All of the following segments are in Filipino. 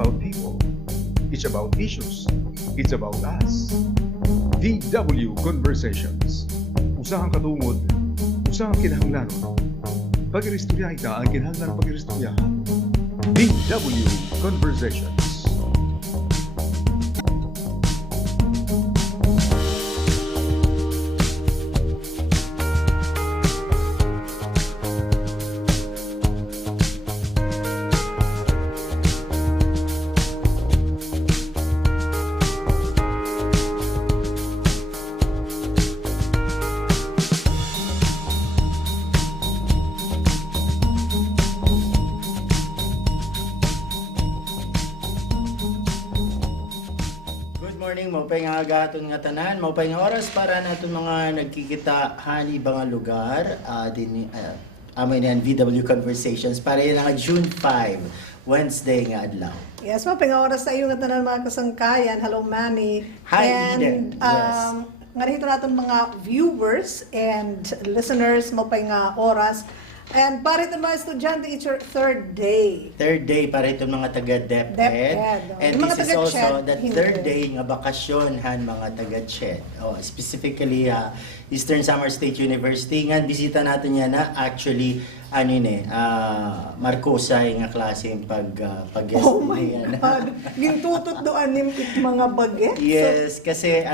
about people. It's about issues. It's about us. VW Conversations. Usahang katungod, usahang kinahanglanon. Pag-iristorya ita ang kinahanglan pag-iristoryahan. VW Conversations. Maupay nga agaton nga tanan, maupay nga oras para natin mga nagkikita hani mga lugar amay na VW Conversations para yan nga June 5, Wednesday nga adlaw. Yes, maupay nga oras sa iyo nga tanan mga kasangkayan. Hello, Mannie. Hi, Eden. Yes. Nga rito natin mga viewers and listeners, maupay nga oras. And para ito mga estudyante, it's your third day. Third day para itong mga taga-DepEd. And yung this is also the hindi. third day nga bakasyon han mga taga-CHED. Specifically, Eastern Samar State University. Nga, bisita natin yan na actually, Marcosay nga klase yung pag-guest. Oh my God! Gintutot doon yung mga bagets? Yes, kasi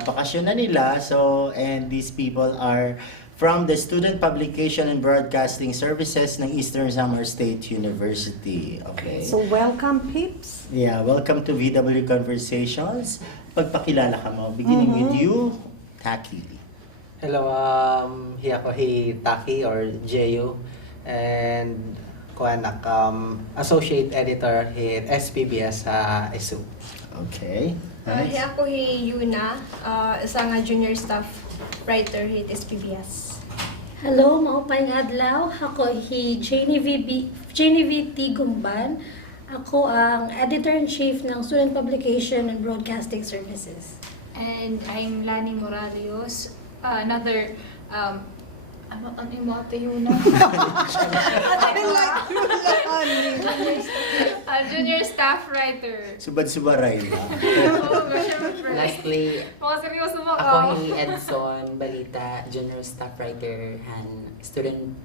bakasyon na nila. So, and these people are from the Student Publication and Broadcasting Services ng Eastern Samar State University. Okay. So, welcome, peeps. Yeah, welcome to VW Conversations. Pagpakilala ka mo, beginning with you, Taki. Hello, hiya ko Taki or Jeyo, and kuanak associate editor at SPBS sa SU. Okay. Nice. Ako Yuna, isa nga junior staff writer at SPBS. Hello, maupay nga adlaw. Ako Genevieve T. Gumban. Ako ang Editor-in-Chief ng Student Publication and Broadcasting Services. And I'm Lani Morarios, another ano yung mga tayo na? Junior staff writer. Subad-subaray na. Oo, syempre. Lastly, Mga seryoso mo ako Edson Balita, Junior Staff Writer and Student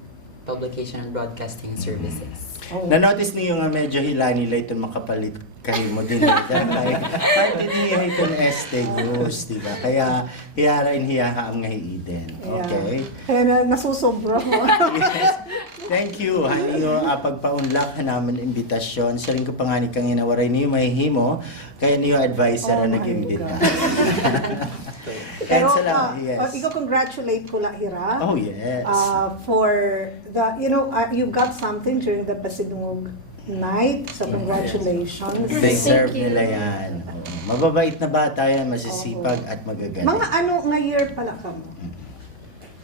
Publication and Broadcasting Services. Na-notice niyo nga medyo hila nila itong makapalit kayo mo din. Dahil parang hindi itong este news, diba? Kaya hiya ang nga Eden. Okay? Kaya nasusobra mo. Yes. Thank you. Yung pagpaunlak naman imbitasyon. Sa rin ko pa nga ni kang inawaray niyo mahihimo. Kaya niyo advisor na nag-imbita. Pero, yes. ikaw congratulate ko lang, Hira. Oh, yes. For the, you got something during the Pasidungog night. So, congratulations. Deserve nila yan. Mababait na bata yan, masisipag at magagaling. Mga nga year pala ka mo?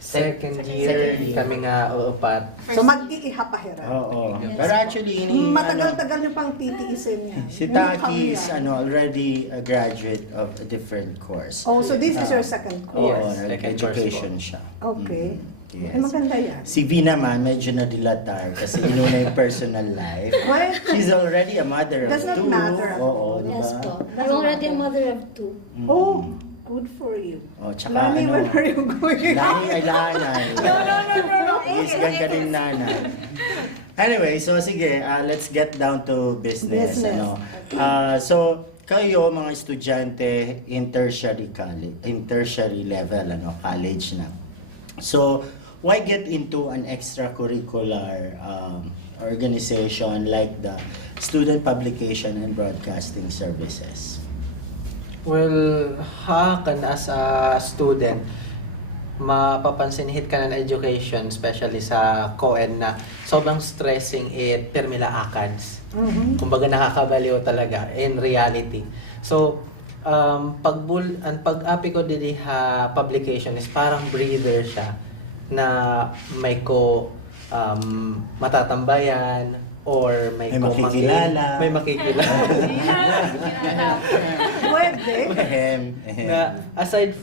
Second year, kami nga uupat. So, mag-iiha pa, Hira. Oo. Pero actually, matagal-tagal niyo pang titiisin niya. si Taki is already a graduate of a different course. Oh, so this is your second Oo, course? nag-education siya. Okay. Yes. Maganda yan. Si V naman, medyo nadilatar kasi inuna yung personal life. Well, She's already a mother of does not two. matter. Oo, di ba? Yes po. I'm already a mother of two. Oh, good for you. Oh, tsaka Lani, when are you going? Lani ay lanay. No. Isgan ka din nanay. Anyway, so sige, let's get down to business. So, kayo mga estudyante in tertiary level, college na. So, why get into an extracurricular organization like the Student Publication and Broadcasting Services? Well, as a student, mapapansin hit ka na education, especially sa co-ed na sobrang stressing permila ACADS. Kumbaga nakakabaliw talaga in reality. So, pag-api ko dili publication is parang breather siya na may matatambayan or may makikilala. May makikilala. Pwede. Na aside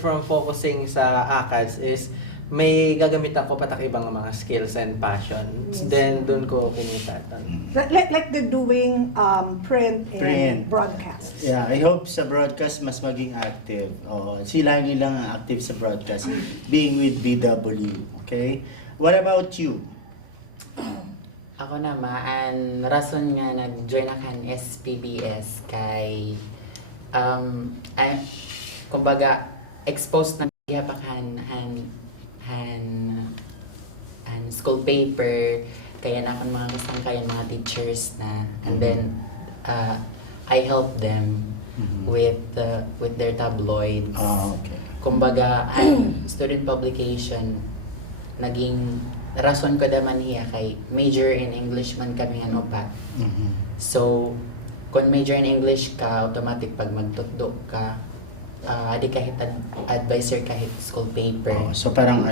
from focusing sa ACADS is may gagamitan ko patak ibang mga skills and passions. Yes. Then, doon ko kinita. Like they're doing print and Print. broadcast. Yeah, I hope sa broadcast mas maging active. Oh, sila lang active sa broadcast, being with BW. Okay? What about you? Ako naman, rason nga nag-join akan SPBS kay kumbaga exposed na siya pa school paper kaya na akong mga gustong kaya mga teachers na, and then I help them with their tabloids. Okay. Kumbaga student publication naging rason ko naman hiya kay major in English man kami nga upat. So kung major in English ka, automatic pag magtutdo ka, di kahit advisor kahit school paper. So parang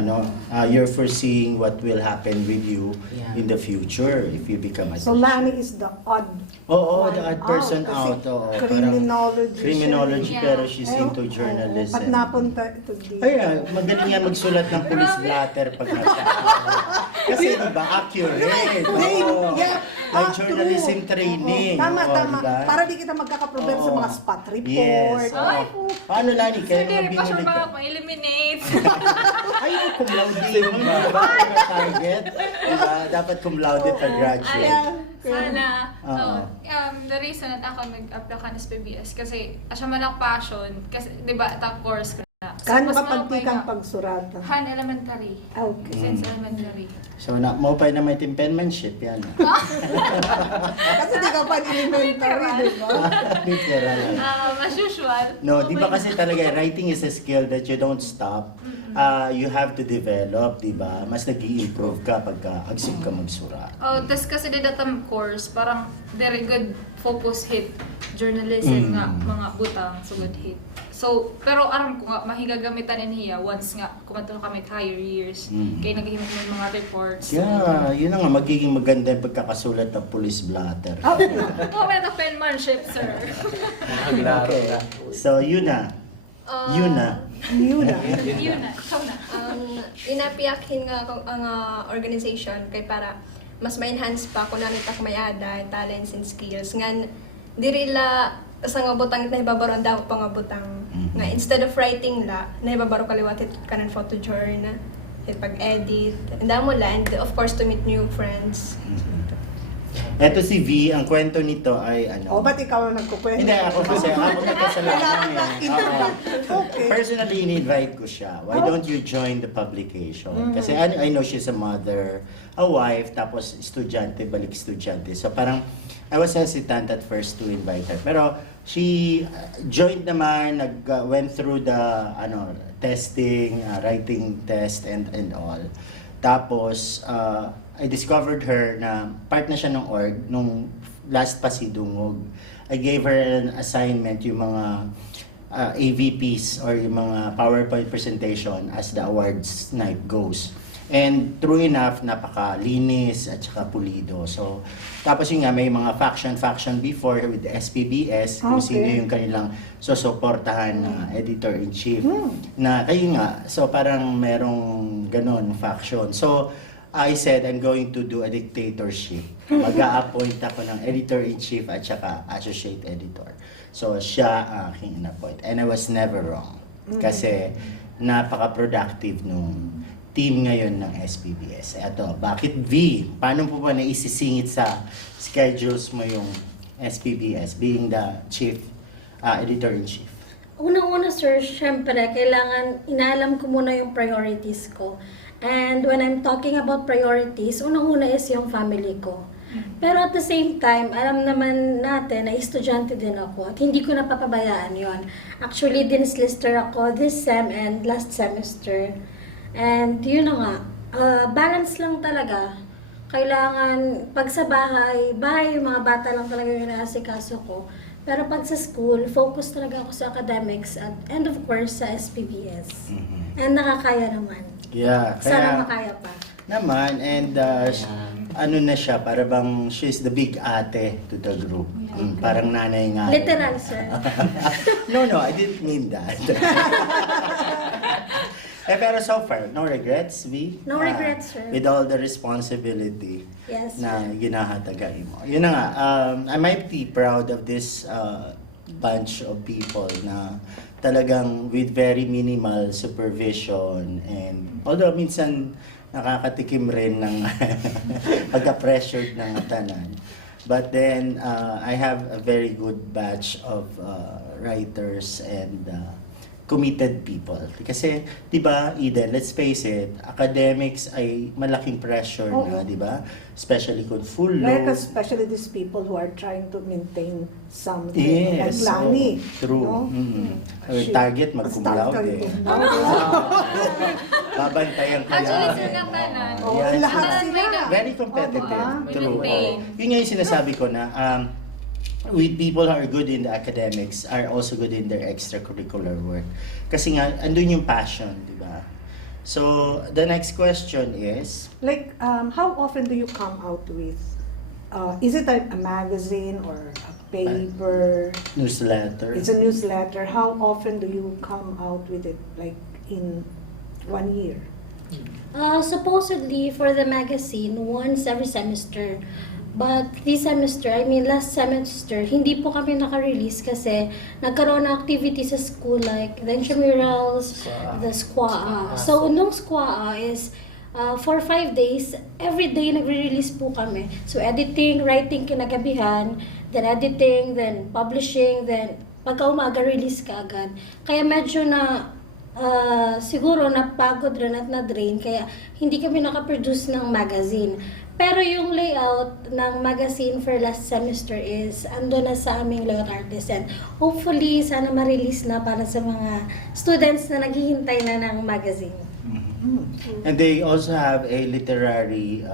you're foreseeing what will happen with you Yeah. in the future if you become a So Lani is the odd Oo, the one odd person kasi out. Oo, criminology. criminology, siya. pero she's Eh, into journalism. Ba't napunta ito dito? Ay, magaling yan magsulat ng police blatter pag kasi di ba accurate? Oo. May journalism true. training. Oo, tama, Oo, tama. diba? Para di kita magkakaproblema sa Oo. mga spot report. Yes. Oo. Paano, Lani? Kaya Sige, naman pa sure binulig ba ka? ako eliminate? Ay, cum laude yun. Diba? Target. Diba? Dapat cum laude pag graduate. Sana. Oo. The reason that ako nag-apply ka ng SPBS kasi asya man ang passion kasi 'di ba top course ko na. Kano mas ka malupay pagtikang ka. pagsurat? Han elementary. Okay. Since elementary. So, maupay na may penmanship yan. Kasi di ka pa elementary, di ba? Literal. As usual. No, di ba kasi talaga writing is a skill that you don't stop. You have to develop, di ba? Mas nag-i-improve ka pagka agsip ka magsurat. Oh, tas kasi the datam course parang very good focus hit journalism nga mga butang sugod hit. So, pero aram ko nga mahigagamitan niya once nga kumanto kami higher years. Kaya naghihimok ng mga reports. Yeah, yun na nga, magiging maganda yung pagkakasulat ng police blatter. Oh, may na penmanship, sir. Naglaro Okay. na. So, yun na. Yun na. Yun na. Yun na, ikaw na. Inapiyakin nga ang organization kay para mas ma-enhance pa kung namin pa may ada, talents and skills. Nga, diri la sa nga butang na ibabaro ang damo pa nga butang. Nga, instead of writing la, na ibabaro kaliwatit kanan photo journal, pag-edit, ang damo la, and of course to meet new friends. Eto si V, ang kwento nito ay O, ba't ikaw ang nagkukwento? Hindi, ako kasi ako may kasalanan eh. Oo. Okay. Personally, in-invite ko siya. Why don't you join the publication? Kasi I know she's a mother, a wife, tapos estudyante, balik estudyante. So parang, I was hesitant at first to invite her. Pero she joined naman, went through the testing, writing test and all. Tapos, I discovered her na part na siya ng org nung last pasidungog. I gave her an assignment, yung mga AVPs or yung mga PowerPoint presentation as the awards night goes. And true enough, napakalinis at saka pulido. So, tapos yun nga, may mga faction before with the SPBS, kung Okay. sino yung kanilang susuportahan na editor-in-chief. Na, ayun nga, so parang merong ganon faction. So, I said, I'm going to do a dictatorship. Mag-a-appoint ako ng editor-in-chief at saka associate editor. So, siya aking in-appoint. And I was never wrong. Kasi, napaka-productive nung team ngayon ng SPBS. Eto, bakit V? Paano po ba naisisingit sa schedules mo yung SPBS being the chief, editor-in-chief? Unang-una sir, syempre, kailangan inaalam ko muna yung priorities ko. And when I'm talking about priorities, unang-una is yung family ko. Pero at the same time, alam naman natin na estudyante din ako at hindi ko napapabayaan yon. Actually, dinislister ako this sem and last semester. And yun na nga, balance lang talaga. Kailangan, pag sa bahay, yung mga bata lang talaga yung inaasikaso ko. Pero pag sa school, focus talaga ako sa academics at and of course sa SPBS. And nakakaya naman. Yeah, Sana makaya pa. naman, and ano na siya, para bang she's the big ate to the group. Parang nanay nga. Literal, sir. No, I didn't mean that. Pero so far, no regrets, V? No regrets, sir. With all the responsibility Yes, na sir. ginahatagay mo. Yun na nga, I might be proud of this bunch of people na talagang with very minimal supervision, and although minsan nakakatikim rin ng pagka-pressured ng tanan. But then, I have a very good batch of writers and committed people. Kasi, di ba, Eden, let's face it, academics ay malaking pressure na, Oo. di ba? Especially kung full Like load. especially these people who are trying to maintain something. Yes, Like Lani. true. No? Our target, mag-cum-laude. Babantayan ka Actually, lang. sir, ng tanan. Oo, Yes, lahat yes. sila. Very competitive. Oo, diba? True. Maintain. Yun nga yung sinasabi ko na with people who are good in the academics are also good in their extracurricular work. Kasi nga, andun yung passion, di ba? So, the next question is, Like, how often do you come out with? Is it a magazine or a paper? newsletter. It's a newsletter. How often do you come out with it? Like in 1 year? Supposedly for the magazine, once every semester. But this semester, I mean last semester, hindi po kami naka-release kasi nagkaroon ng activity sa school like the intramurals, the squaa. So, nung squaa is for 5 days, every day nagre-release po kami. So, editing, writing kinagabihan, then editing, then publishing, then pagka umaga release ka agad. Kaya medyo na siguro napagod rin at na-drain kaya hindi kami nakaproduce ng magazine. Pero yung layout ng magazine for last semester is ando na sa aming layout artist and hopefully sana ma-release na para sa mga students na naghihintay na ng magazine. And they also have a literary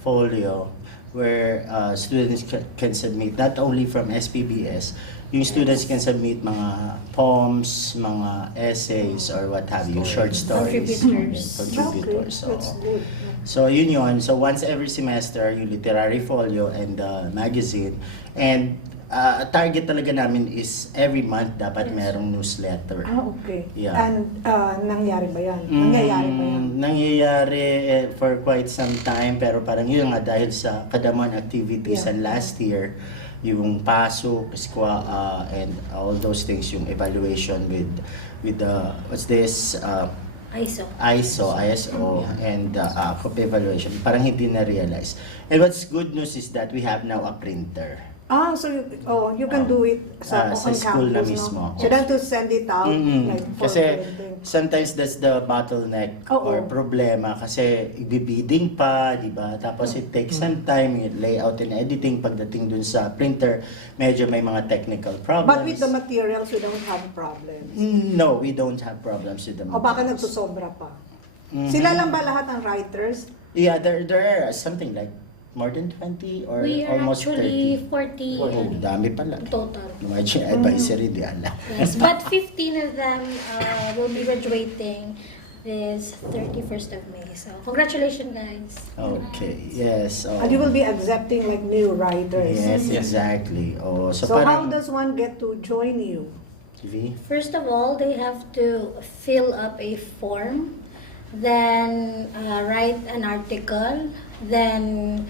folio where students can submit not only from SPBS, yung students can submit mga poems, mga essays, or what have you, short stories. Contributors. Contributors. Okay, that's good. So yun yun. So once every semester, yung literary folio and the magazine. And target talaga namin is every month dapat merong newsletter. Okay. Yeah. And nangyari ba yan? Nangyayari ba yan? Nangyayari for quite some time, pero parang yun nga dahil sa kadamang activities Yeah. and last year, yung pasok, squaa, and all those things, yung evaluation with the, what's this, ISO, and evaluation, parang hindi na-realize. And what's good news is that we have now a printer. So you can do it sa on school na campus, mismo. no? You don't have to send it out like for Kasi printing. sometimes that's the bottleneck Oo. or problema kasi ibibidding pa, di ba? Tapos it takes some time, yung layout and editing. Pagdating dun sa printer, medyo may mga technical problems. But with the materials, you don't have problems. No, we don't have problems with the O baka materials. nagsusobra pa. Sila lang ba lahat ng writers? Yeah, there are something like more than 20 or We are almost actually 30. 40 Oh, dami pala. total. Margin advisory, di alam. Yes, but 15 of them will be graduating this 31st of May. So, congratulations, guys. Okay, yes. Oh. And you will be accepting like new writers. Yes, exactly. Oh, so, So how parang, does one get to join you? V? First of all, they have to fill up a form, then write an article, then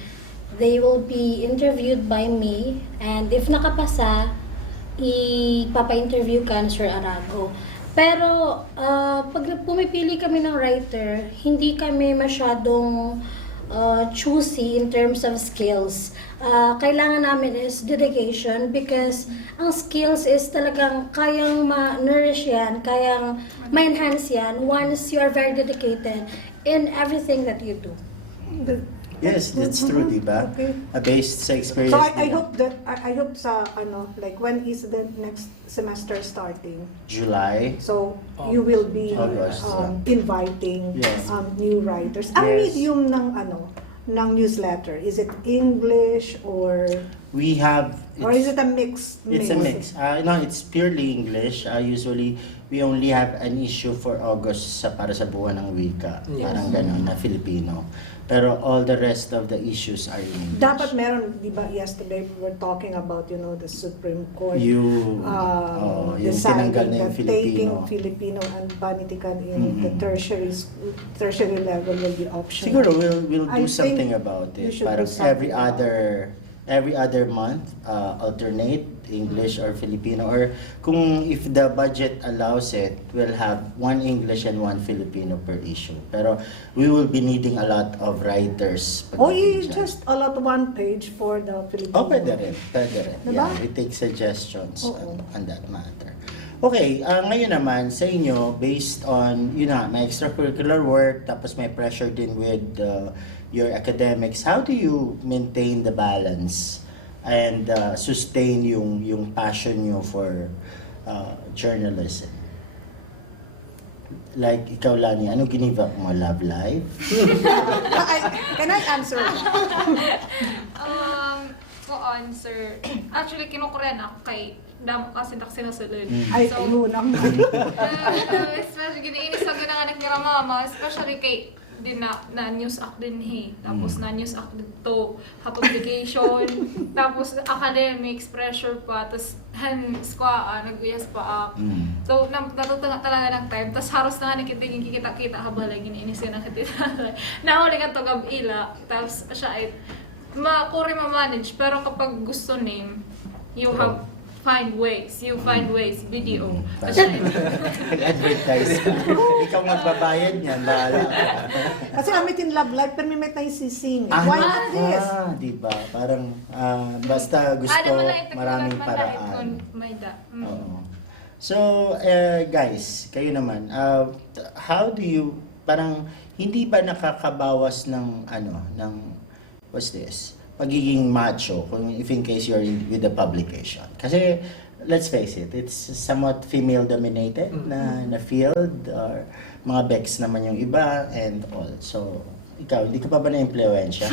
they will be interviewed by me, and if nakapasa, ipapa-interview ka ni Sir Arago. Pero pag pumipili kami ng writer, hindi kami masyadong choosy in terms of skills. Kailangan namin is dedication because ang skills is talagang kayang ma-nourish yan, kayang ma-enhance yan once you are very dedicated in everything that you do. Yes, that's true, di ba? Okay. Based sa experience So I nila. hope that I hope sa like when is the next semester starting? July. So you will be August. inviting Yes. new writers. Ang Yes. medium ng newsletter, is it English or We have... is it a mix? It's a mix. No, it's purely English. Usually, we only have an issue for August para sa buwan ng wika. Yes. Parang gano'n na Filipino. Pero all the rest of the issues are in English. Dapat meron, di ba, yesterday we were talking about, the Supreme Court Yung deciding tinanggal na yung that taking Filipino. Filipino and Banitikan in the tertiary level will be optional. Siguro we'll I do something think about you it. should do Parang something about every other month, alternate English or Filipino, or kung if the budget allows it, we'll have one English and one Filipino per issue. Pero we will be needing a lot of writers. Or pagdating you dyan. just allot one page for the Filipino. Pwede rin. Diba? Yeah, we take suggestions Oo. on that matter. Okay, ngayon naman sa inyo, based on, may extracurricular work, tapos may pressure din with your academics, how do you maintain the balance and sustain yung passion nyo for journalism? Like, ikaw, Lani, ano give up mo? Love life? Can I answer? Ko answer. Actually, kinukurean ako kay damo kasi sinusunod. Ay, So, yun naman. especially, giniinis ang ginanganak ni Mama, especially kay din na news act din tapos na news act dito publication tapos academics pressure pa tapos nag-uyas pa ako so natutunga talaga ng time tapos haros na nga nakikita-kita habala giniinis na kita nauli ka to gab-ila tapos siya ay makuri ma-manage pero kapag gusto name you have find ways video Advertise. Ikaw magbabayad niyan, bahala ka. Kasi amitin love life, pero may tayo sising. Why not this? Diba? Parang, basta gusto, maraming paraan. Oo. So, guys, kayo naman, how do you, parang, hindi ba nakakabawas ng, what's this? Pagiging macho, if in case you're with the publication. Kasi, let's face it, it's somewhat female-dominated na field, or mga Bex naman yung iba, and all. So, ikaw, hindi ka pa ba na-impluensya?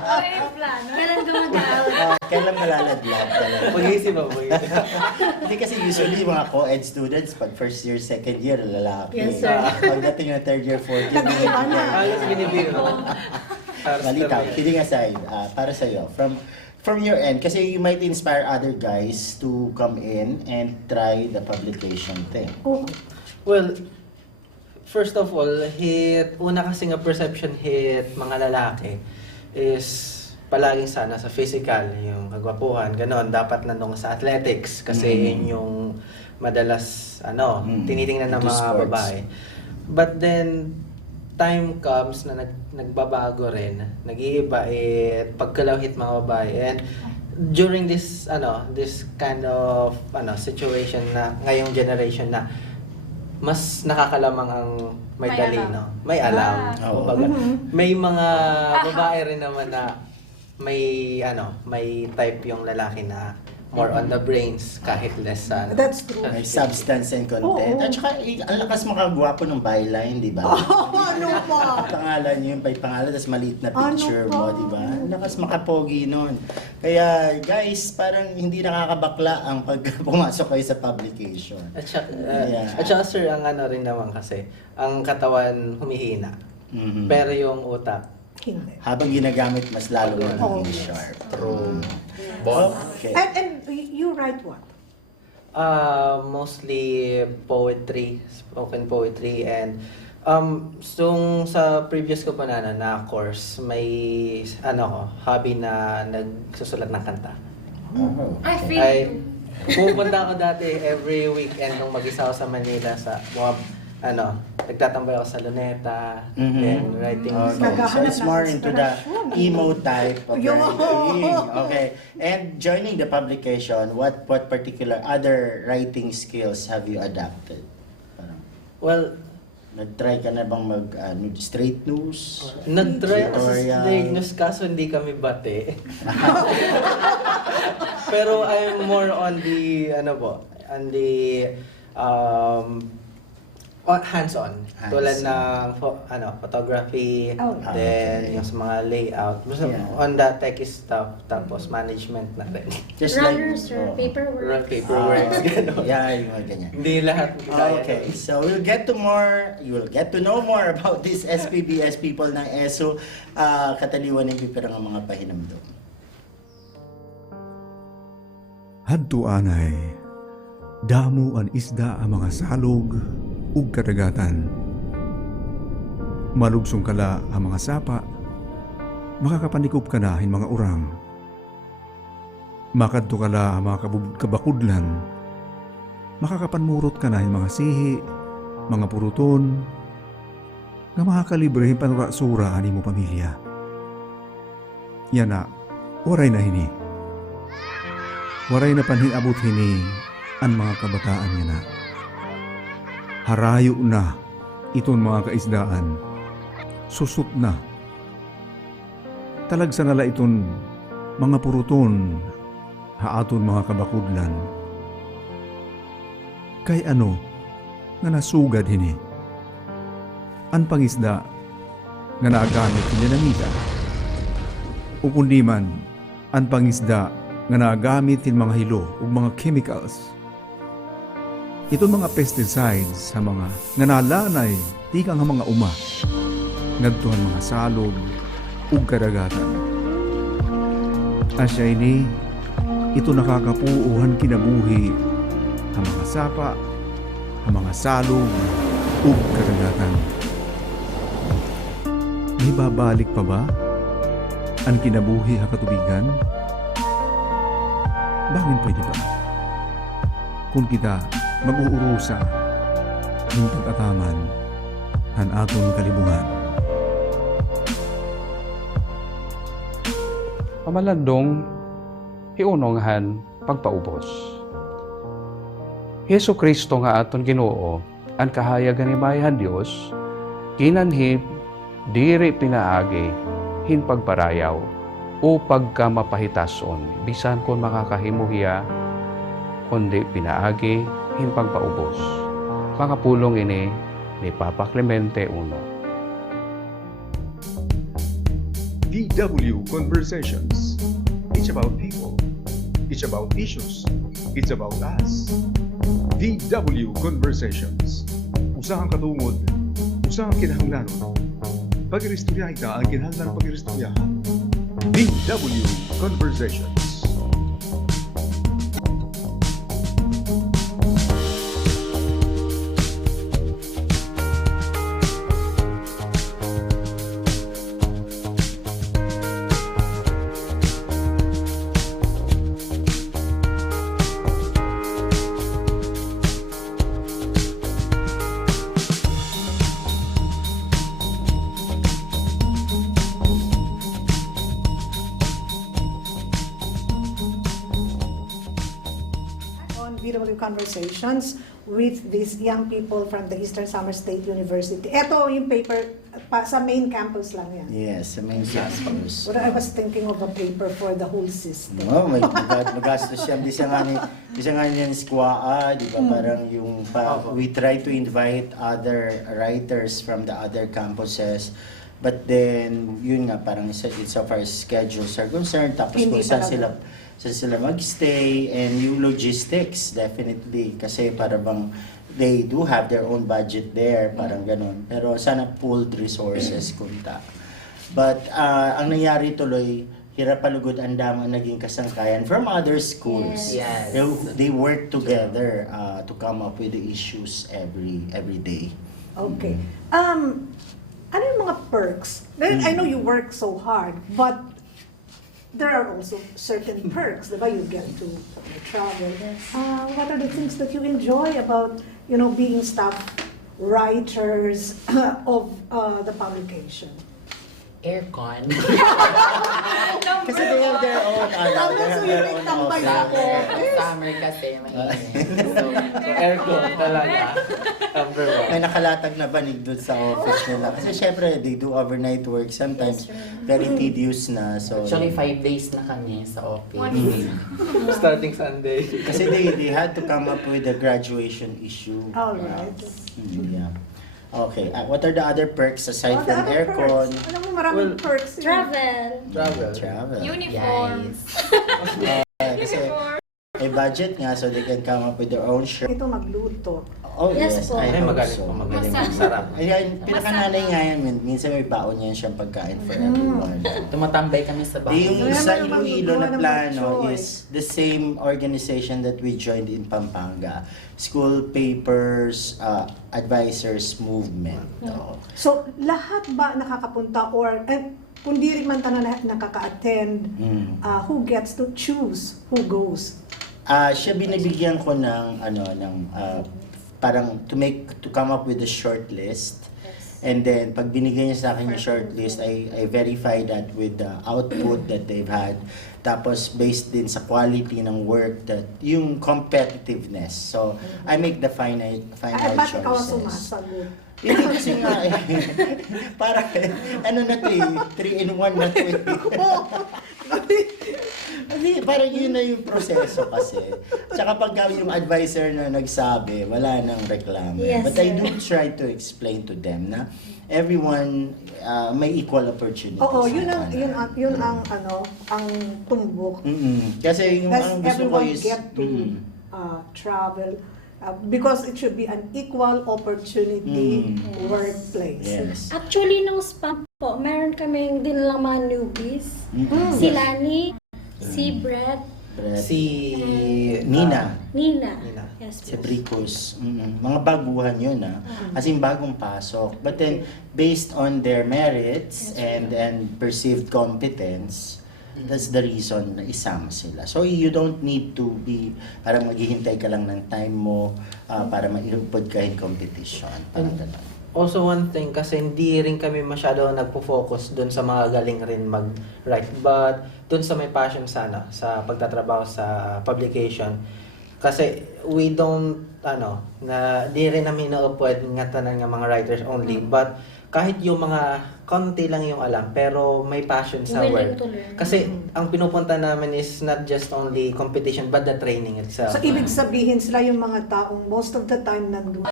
Kailan gumagawin? Kailan malalaglag? Mag-iisip ako. Hindi kasi usually mga co-ed students, pag first year, second year, lalaki. Yes, sir. Pagdating na third year, fourth year, Nag-iba na. Ayos binibiro. Malitaw. Kidding aside, para sa'yo, from your end, kasi you might inspire other guys to come in and try the publication thing. Well, first of all, una kasi nga perception hit mga lalaki is palaging sana sa physical, yung kagwapuhan, ganon, dapat nandun sa athletics kasi yun yung madalas, tinitingnan ng Into mga sports. babae. But then, time comes na nagbabago rin, nag-iiba, pagkalawhit mga babae. And during this kind of situation na ngayong generation na mas nakakalamang ang may May talino, may alam. Oo. Kumbaga, may mga babae rin naman na may type yung lalaki na more on the brains kahit less sa That's true. May substance and content. Oo. At saka, ang lakas makagwapo ng byline, di ba? Ano pa? Pangalan nyo yung pangalan, tapos maliit na picture Ano mo, pa? di ba? Ang lakas makapogi nun. Kaya, guys, parang hindi nakakabakla ang pag pumasok kayo sa publication. At saka, Yeah. at saka sir, ang rin naman kasi, ang katawan humihina. Mhm. Pero yung utak, Hindi. Habang ginagamit, mas lalo na Oh, naging yes. sharp. True. Okay. And you write what? mostly poetry, spoken poetry, and so sa previous ko pa na course, may hobby na nagsusulat ng kanta. Oh, I okay. feel Ay, you. pupunta ako dati every weekend nung mag-isa ako sa Manila sa mga nagtatambay ako sa Luneta, Mhm. then writing Okay, so it's more into the emo type of Yo! writing. Okay. And joining the publication, what particular other writing skills have you adapted? Parang, Well, nag-try ka na bang straight news? nag-try ako sa Editorial? straight news kaso hindi kami bate. Pero I'm more on the, on the hands-on. Hands-on. Tulad ng photography, Oh. then Okay. yung sa mga layout. Basta Yeah. on the techie stuff, tapos management na rin. Just Runners or oh. Run paperwork. paperwork, gano'n. Yeah, yung mga ganyan. Hindi lahat kaya. Okay, so you will get to know more about this SPBS people ng ESO. Kataliwan ng bipirang ang mga pahinamdom. Hadto anay, damo ang isda ang mga salog ug kadagatan. Malugsong kala ang mga sapa, makakapanikop ka na hin mga urang. Makadto kala ang mga kabakudlan, makakapanmurot ka na hin mga sihi, mga puruton, nga makakalibre hin panurasura ani mo pamilya. Yan na, waray na hini. Waray na panhin abot hini ang mga kabataan niya na. Harayo na iton mga kaisdaan. Susot na. Talagsa nala iton mga puruton haaton mga kabakudlan. Kay ano nga nasugad hini? An pangisda nga naagamit niya namita. O kundi man, an pangisda nga naagamit in mga hilo o mga chemicals. Itong mga pesticides sa mga nga nalanay di kang mga uma. Nagtuhan mga salog ug kadagatan. Asya ini, ito nakakapuuhan kinabuhi ang mga sapa, ang mga salog ug kadagatan. May babalik pa ba ang kinabuhi ha katubigan? Bangin pwede ba? Kung kita mag-uurusa ng pag-ataman ang atong kalibungan. Pamalandong hiunonghan pagpaubos. Yesu Kristo nga aton Ginoo ang kahayagan ni Bayan Dios kinanhib diri pinaagi hin pagparayaw o pagka mapahitason bisan kon makakahimuhiya kundi pinaagi hin pagpaubos. Mga pulong ini ni Papa Clemente I. VW Conversations. It's about people. It's about issues. It's about us. VW Conversations. Usahang katungod, usahang kinahanglanon. Pag-iristorya ita ang kinahanglan pag-iristoryahan. VW Conversations. On VW Conversations with these young people from the Eastern Summer State University. Ito yung paper sa main campus lang yan. Yes, sa main campus. But I was thinking of a paper for the whole system. No, may magastos siya. Di siya nga niyan squaa, di ba? Parang yung we try to invite other writers from the other campuses. But then, yun nga, parang it's of our schedules are concerned. Tapos Hindi kung saan talaga. sila magstay and yung logistics, definitely. Kasi para bang they do have their own budget there, parang ganun. Pero sana pooled resources kunta. But ang nangyari tuloy, hirap palugod ang damo naging kasangkayan from other schools. Yes. They work together to come up with the issues every day. Okay. Ano yung mga perks? I know you work so hard, but there are also certain perks, diba? You get to travel. What are the things that you enjoy about, being staff writers of the publication? Aircon. Kasi they have their own, they have their own Tambay office. ako. Summer kasi, mainit. So, aircon talaga. Number one. May nakalatag na banig doon sa office nila. Kasi syempre, they do overnight work. Sometimes, very tedious na. So, Actually, 5 days na kami sa office. 1 week. Starting Sunday. kasi they had to come up with a graduation issue. Alright. Yeah. Okay. What are the other perks aside Oh, the from other aircon? perks. Alam mo, maraming Well, perks. yun. Travel. Travel. Uniforms. Kasi may budget nga, so they can come up with their own shirt. Ito magluto. Oh, Yes yes. po. I Ay, hope magaling so. po, magaling. Masarap. Sarap. Ayan, pinakananay nga yan. Minsan may baon yan siyang pagkain for everyone. Tumatambay kami sa bahay. Yung Kaya sa naman Iloilo magawa na ng plano choice. is the same organization that we joined in Pampanga. School Papers Advisors Movement. Oh. So, lahat ba nakakapunta or kung di rin man tanan nakaka-attend, who gets to choose who goes? Siya binibigyan ko ng parang to come up with a short list. And then pag binigyan niya sa akin yung short list, I verify that with the output that they've had. Tapos based din sa quality ng work, that yung competitiveness. So I make the final Ay, ba't ikaw ang choices. sumasagot? Hindi kasi nga para ano na to 3-in-1 na to Hindi, parang yun na yung proseso kasi. Tsaka pag yung advisor na nagsabi, wala nang reklamo. Yes, But I sir. do try to explain to them na everyone may equal opportunities. Oo, yun na ang ang tumbok. Kasi yung Does ang gusto ko everyone is get to travel? Because it should be an equal opportunity workplace. Yes. Actually, nung spam po, meron kaming dinalang mga newbies. Si Lani, si Brett, Si Nina. Nina. Nina. Yes, Si po. Bricos. Mga baguhan yun As in bagong pasok. But then, based on their merits and perceived competence, that's the reason na isama sila. So you don't need to be, parang maghihintay ka lang ng time mo para mailupod ka in competition. Parang ganun. Also one thing, kasi hindi rin kami masyado nagpo-focus dun sa mga galing rin mag-write. But dun sa may passion sana, sa pagtatrabaho sa publication. Kasi we don't, na di rin namin na-upwed nga tanan nga mga writers only. But kahit yung mga konti lang yung alam, pero may passion sa Willing work. to learn. Kasi ang pinupunta namin is not just only competition, but the training itself. So, ibig sabihin sila yung mga taong most of the time nandun.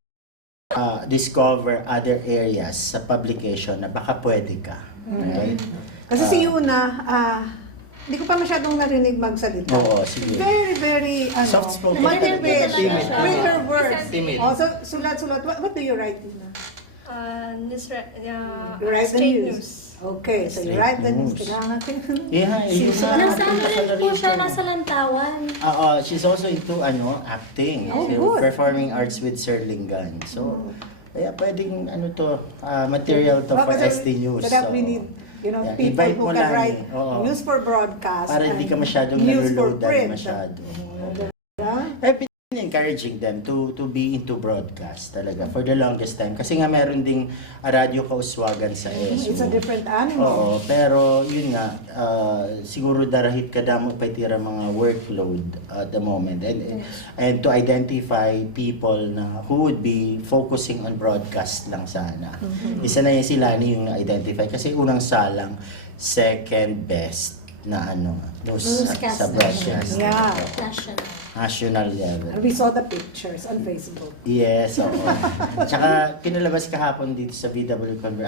Discover other areas sa publication na baka pwede ka. Right? Kasi si Yuna, hindi ko pa masyadong narinig magsalita. Oo, sige. Very, very, Soft-spoken motivated talaga siya. with her words. Timid. Oh, so, sulat-sulat. What do you write, Yuna? You write the straight news. Okay, so you Straight wait the news. news. Kailangan natin. Yeah, yun Sisa. na. Nasa ano rin po siya, nasa lantawan. She's also into acting. Oh, So, good. performing arts with Sir Lingan. So, kaya pwedeng material to for Kasi ST News. Kaya So, we need, people invite who mo can lang write Oo. news for broadcast. Para hindi ka and masyadong news for naluludan print. masyado. Diba? Encouraging them to be into broadcast talaga for the longest time. Kasi nga meron ding radyo kauswagan sa ESO. It's a different animal. Oo, pero yun nga, siguro darahit ka damo pa tira mga workload at the moment. And to identify people na who would be focusing on broadcast lang sana. Isa na yun sila yung na-identify. Kasi unang salang, second best na news Newscast sa broadcast. Yeah. National. National level. We saw the pictures on Facebook. Yes, oo. Tsaka pinalabas kahapon dito sa VW Conver.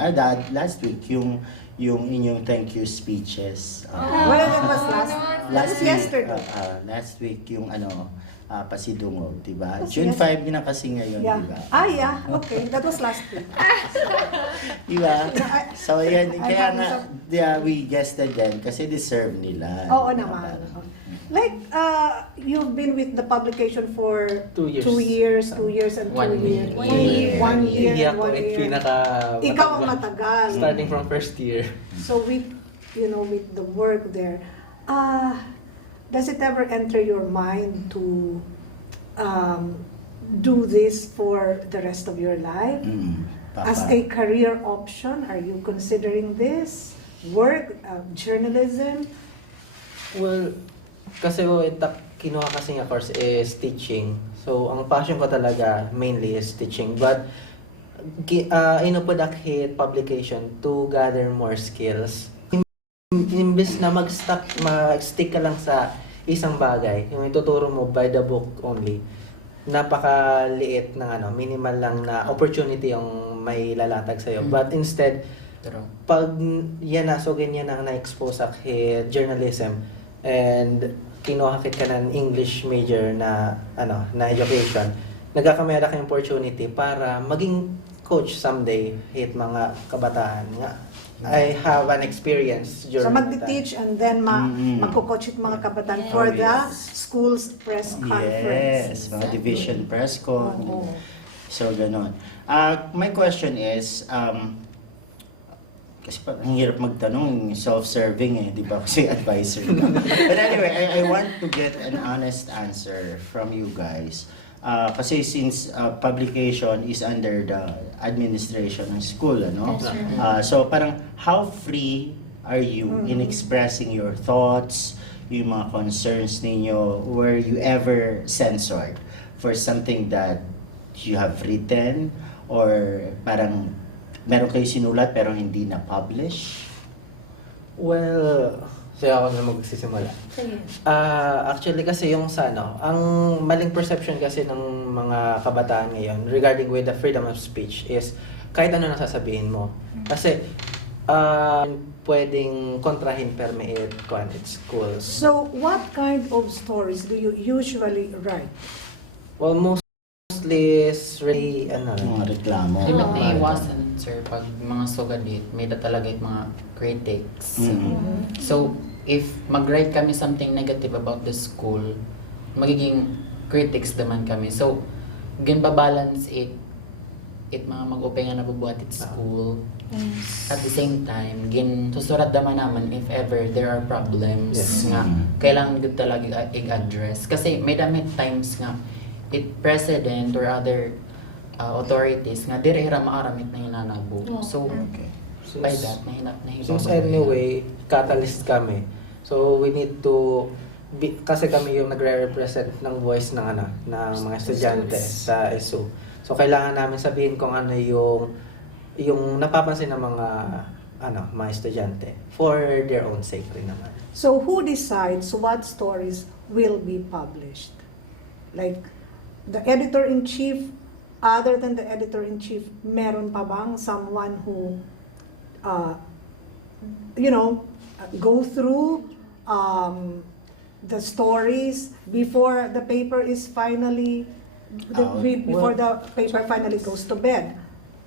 Last week yung inyong thank you speeches. Well, that was last week, yesterday. last week yung Pasidungo, di ba? Was June yes- 5 din ang kasi ngayon, Yeah. di ba? Yeah. Okay. That was last week. Di ba? So, yan. I'm Kaya having nga, we guested them kasi deserve nila. Oo di ba? naman. Like, you've been with the publication for 2 years. 2 years, 2 years and 2 1 years. year. 1 year, Hindi ako 1 year. pinaka Ikaw ang matagal. Starting from first year. So with the work there, does it ever enter your mind to do this for the rest of your life? As a career option, are you considering this? work, journalism? Well, kasi kinuha kasi nga course is teaching. So, ang passion ko talaga mainly is teaching. But, inupudakhit publication to gather more skills. Imbes na mag-stick ka lang sa isang bagay, yung ituturo mo by the book only, napakaliit ng minimal lang na opportunity yung may lalatag sa'yo. But instead, True. pag yan na, so ganyan ang na-expose sa journalism and kinuhakit ka ng English major na education, nagkakamera kang opportunity para maging coach someday hit mga kabataan nga. I have an experience during So that time. magti-teach and then magko-coach yung mga kabataan for the school's press conference. Yes, mga division press con. Oo. So, ganon. My question is, kasi parang ang hirap magtanong, self-serving di ba? Kasi advisor ka. But anyway, I want to get an honest answer from you guys. Kasi since publication is under the administration ng school, so parang how free are you in expressing your thoughts, yung mga concerns ninyo? Were you ever censored for something that you have written, or parang meron kayo sinulat pero hindi na-publish? Well, so ako na magsisimula. Sige. Actually kasi yung ang maling perception kasi ng mga kabataan ngayon regarding with the freedom of speech is kahit ano nasasabihin mo. Kasi pwedeng kontrahin permit kung at schools. So what kind of stories do you usually write? Well, mostly is really Mga reklamo. Hindi mo naiwasan, sir, pag mga sugadit, may talaga yung mga critics. So, if mag-write kami something negative about the school, magiging critics naman kami. So, balance it mga mag-open nga nabubuhat at school. At the same time, susurat naman if ever there are problems nga, kailangan gud talaga i-address. Kasi may damit times nga, president or other authorities nga dire ra maaramit na hinanabo. So, by that, Since anyway, catalyst kami. So, we need to kasi kami yung nagre-represent ng voice ng ng mga estudyante sa SU. So, kailangan namin sabihin kung ano yung napapansin ng mga estudyante for their own sake rin naman. So who decides what stories will be published? Like the editor-in-chief, other than the editor-in-chief, meron pa bang someone who go through the stories before the paper is finally before the paper finally goes to bed?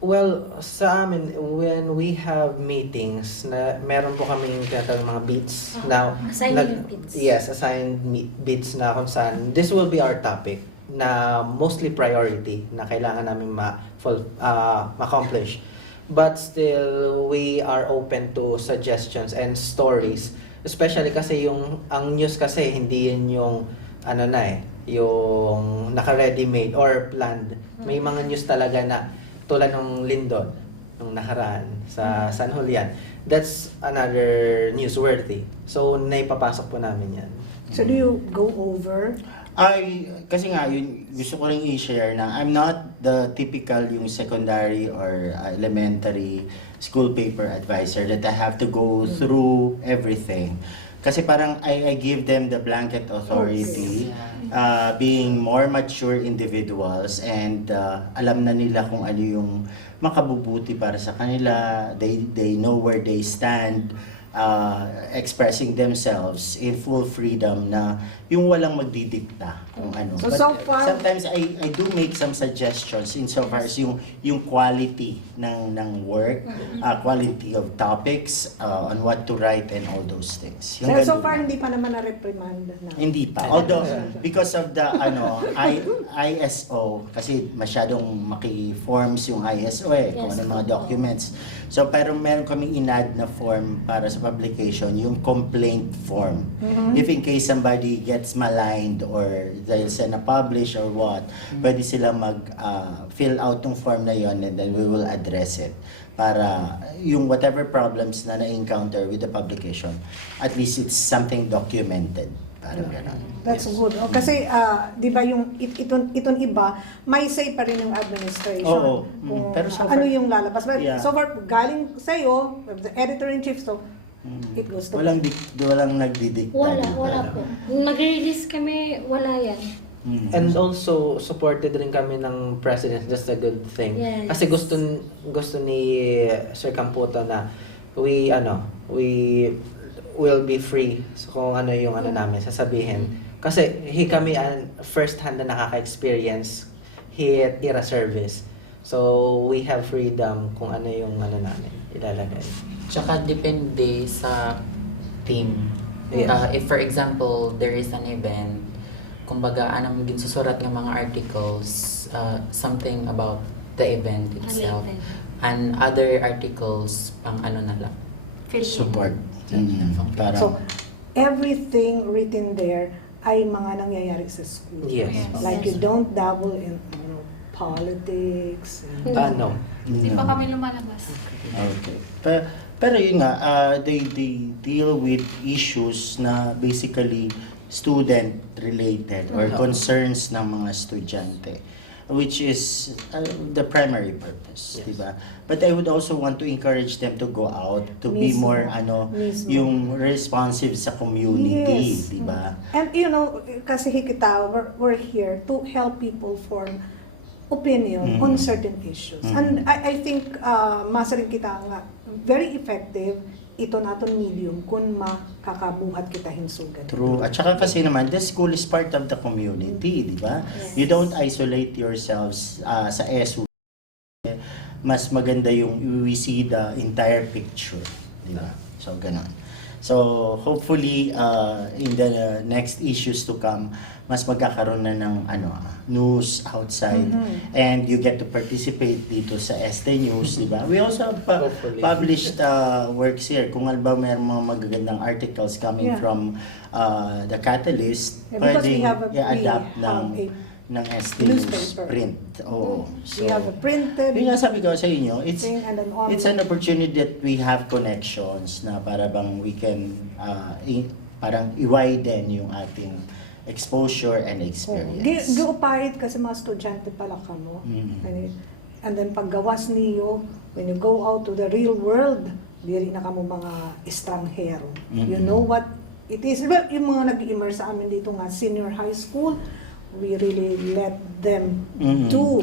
Well, sa amin, when we have meetings, meron po kaming tinatawag mga beats. Now, Assigned beats. Yes, assigned beats na kung saan this will be our topic na mostly priority na kailangan namin ma-accomplish. But still, we are open to suggestions and stories. Especially kasi ang news kasi hindi yun yung yung naka-ready made or planned. May mga news talaga na tulad ng Lindon nung nakaraan sa San Julian. That's another newsworthy. So, naipapasok po namin yan. So do you go over? Kasi nga, yun, gusto ko rin i-share na I'm not the typical yung secondary or elementary school paper advisor that I have to go through everything. Kasi parang I give them the blanket authority, being more mature individuals, and alam na nila kung ano yung makabubuti para sa kanila. They know where they stand, expressing themselves in full freedom na yung walang magdidikta kung ano. So, But so far- sometimes I do make some suggestions insofar as yung quality ng work, quality of topics, on what to write and all those things. Yung Pero so ganun far lang. hindi pa naman na-reprimand na. Hindi pa. Although, because of the ISO, kasi masyadong maki-forms yung ISO kung ano mga documents. So, pero meron kaming inad na form para sa publication, yung complaint form. If in case somebody gets maligned or dahil sa na-publish or what, pwede sila mag-fill out yung form na yon and then we will address it. para yung whatever problems na na-encounter with the publication, at least it's something documented. Parang gano'n. That's Yes. good. Kasi, di ba yung itong iba, may say pa rin yung administration. Oo. Kung Pero so ano far- yung lalabas. But Yeah. so far, galing sa'yo, the editor-in-chief, so it goes to Walang nagdidikta. Wala po. Mag-release kami, wala yan. And also, supported rin kami ng president. That's a good thing. Yes. Kasi gusto ni Sir Camputo na we will be free. So kung ano yung namin, sasabihin. Kasi kami first hand na nakaka-experience hit IRA service. So we have freedom kung ano yung namin ilalagay. Tsaka depende sa team. Yes. If for example, there is an event, kumbaga anong ginsusurat ng mga articles, something about the event itself. Related. And other articles, pang na lang. Support. Para, So, everything written there ay mga nangyayari sa school. Yes. Like you don't dabble in politics. and- No. Hindi pa kami lumalabas. Okay. Pero yun nga, they deal with issues na basically student-related or concerns ng mga estudyante, which is the primary purpose, Yes. di ba? But I would also want to encourage them to go out, to be Mismo. more, Mismo. yung responsive sa community, Yes. di ba? And kasi kita, we're here to help people form opinion on certain issues. And I think masaring kita nga very effective ito naton medium kung makakabuhat kita hinsugan. True. At saka kasi naman, the school is part of the community, di ba? Yes. You don't isolate yourselves sa ESU. Mas maganda yung we see the entire picture, di ba? So, ganun. So, hopefully, in the next issues to come, mas magkakaroon na ng news outside and you get to participate dito sa ST News, di ba? We also have Hopefully. published works here. Kung alba mayroong mga magagandang articles coming Yeah. from the Catalyst, Yeah, because we pwedeng have i-adapt we have ng ST News newspaper. print. Oo. We have a printed Yun nga sabi ko sa inyo, it's thing and an online. it's an opportunity that we have connections na para bang we can parang i-widen yung ating exposure and experience. Giupahit kasi mga estudyante pala ka mo. Mm. And then paggawas niyo, when you go out to the real world, diri na kamo mga estranghero. You know what it is. Well, yung mga nag-immerse sa amin dito nga, senior high school, we really let them do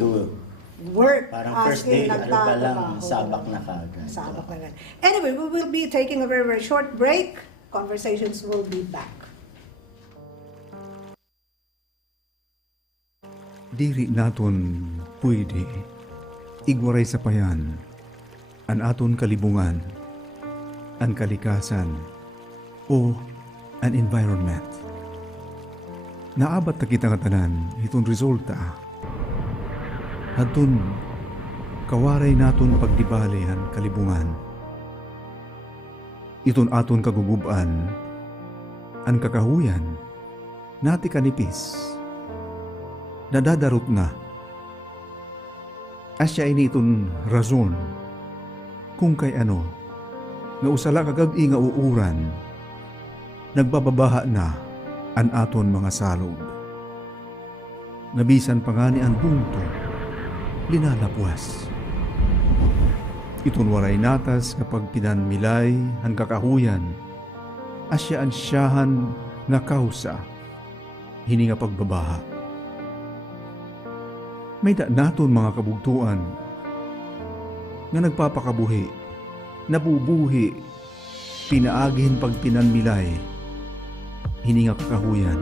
work Parang as first day, in ano pa lang, nagtatrabaho. sabak na kagad. Sabak na agad. Anyway, we will be taking a very, very short break. Conversations will be back. Diri naton pwede igwaray sa payan an aton kalibungan, an kalikasan, o an environment. Naabat ta kita nga tanan itong resulta. Hadton kawaray naton pagdibali an kalibungan. Iton aton kaguguban, an kakahuyan, nati kanipis. Nadadarot na. Asya ini itong rason kung kay ano nga usala kagag-i nga uuran nagbababaha na an aton mga salog. Nabisan pa nga ni ang bunto linalapwas. Iton waray natas kapag pinanmilay ang kakahuyan asya ansyahan nga kausa hini nga pagbabaha. May naton mga kabugtuan nga nagpapakabuhi, nabubuhi, pinaagihin pag pinanmilay, hininga kakahuyan.